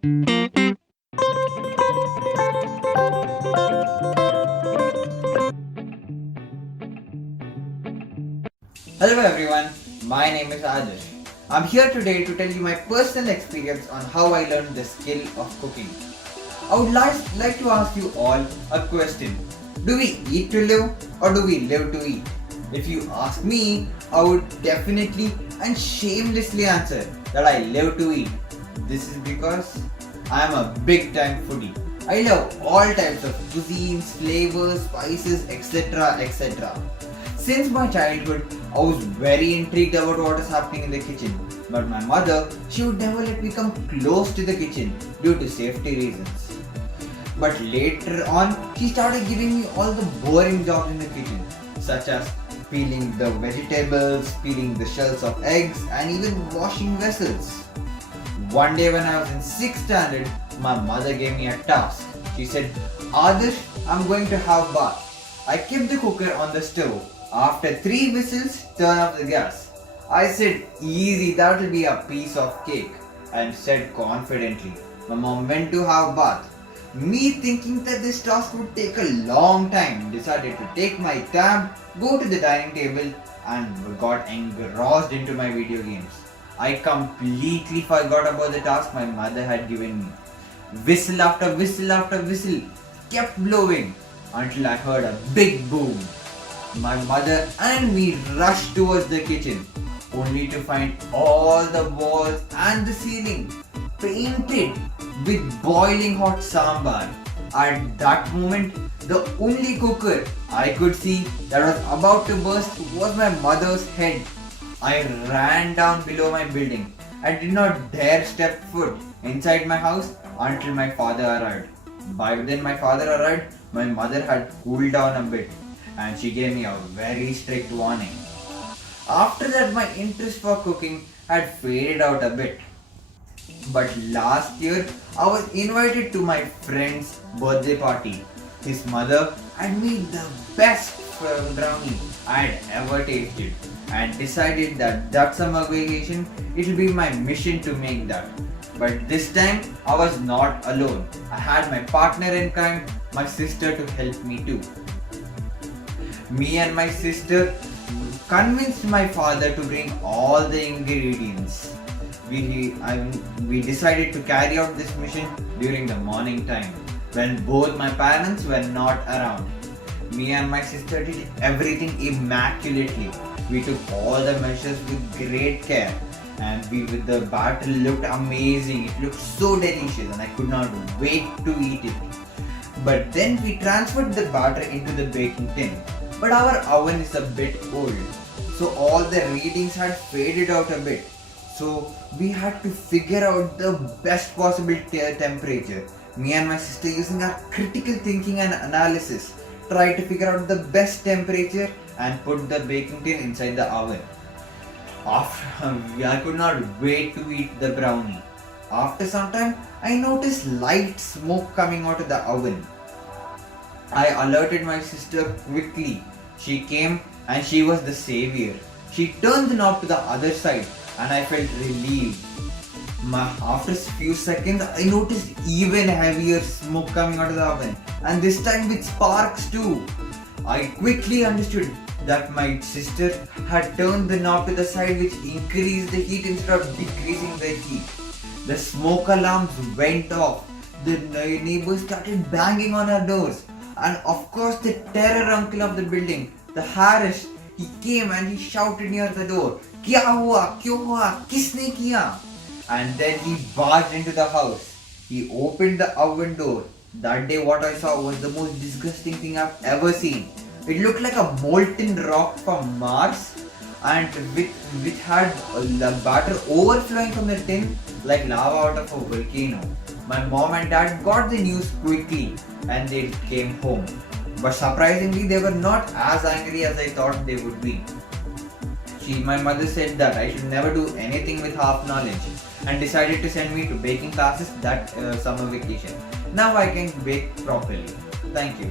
Hello everyone, my name is Aadarsh. I'm here today to tell you my personal experience on how I learned the skill of cooking. I would like to ask you all a question. Do we eat to live or do we live to eat? If you ask me, I would definitely and shamelessly answer that I live to eat. This is because I am a big time foodie. I love all types of cuisines, flavors, spices, etc. etc. Since my childhood, I was very intrigued about what is happening in the kitchen. But my mother, she would never let me come close to the kitchen due to safety reasons. But later on, she started giving me all the boring jobs in the kitchen, such as peeling the vegetables, peeling the shells of eggs, and even washing vessels. One day when I was in 6th standard, my mother gave me a task. She said, Aadarsh, I'm going to have bath. I kept the cooker on the stove. After 3 whistles, turn off the gas. I said, easy, that will be a piece of cake, and said confidently. My mom went to have bath. Me thinking that this task would take a long time, decided to take my tab, go to the dining table, and got engrossed into my video games. I completely forgot about the task my mother had given me. Whistle after whistle after whistle kept blowing until I heard a big boom. My mother and me rushed towards the kitchen, only to find all the walls and the ceiling painted with boiling hot sambar. At that moment, the only cooker I could see that was about to burst was my mother's head. I ran down below my building. I did not dare step foot inside my house until my father arrived. By then my father arrived, my mother had cooled down a bit and she gave me a very strict warning. After that, my interest for cooking had faded out a bit. But last year, I was invited to my friend's birthday party. His mother had made the best brownie I had ever tasted and decided that summer vacation it will be my mission to make that. But this time, I was not alone. I had my partner in crime, my sister, to help me too. Me and my sister convinced my father to bring all the ingredients. We decided to carry out this mission during the morning time when both my parents were not around. Me and my sister did everything immaculately. We took all the measures with great care and the batter looked amazing. It looked so delicious and I could not wait to eat it. But then we transferred the batter into the baking tin. But our oven is a bit old, so all the readings had faded out a bit. So we had to figure out the best possible temperature. Me and my sister, using our critical thinking and analysis, tried to figure out the best temperature and put the baking tin inside the oven. I could not wait to eat the brownie. After some time, I noticed light smoke coming out of the oven. I alerted my sister quickly. She came and she was the savior. She turned the knob to the other side and I felt relieved. After a few seconds, I noticed even heavier smoke coming out of the oven, and this time with sparks too. I quickly understood that my sister had turned the knob to the side which increased the heat instead of decreasing the heat. The smoke alarms went off. The neighbors started banging on our doors. And of course the terror uncle of the building, the Aadarsh, he came and he shouted near the door, "Kya hua? Kyo hua? Kisne kiya?" And then he barged into the house. He opened the oven door. That day what I saw was the most disgusting thing I've ever seen. It looked like a molten rock from Mars and which had batter overflowing from the tin like lava out of a volcano. My mom and dad got the news quickly and they came home. But surprisingly, they were not as angry as I thought they would be. My mother said that I should never do anything with half knowledge and decided to send me to baking classes that summer vacation. Now I can bake properly. Thank you.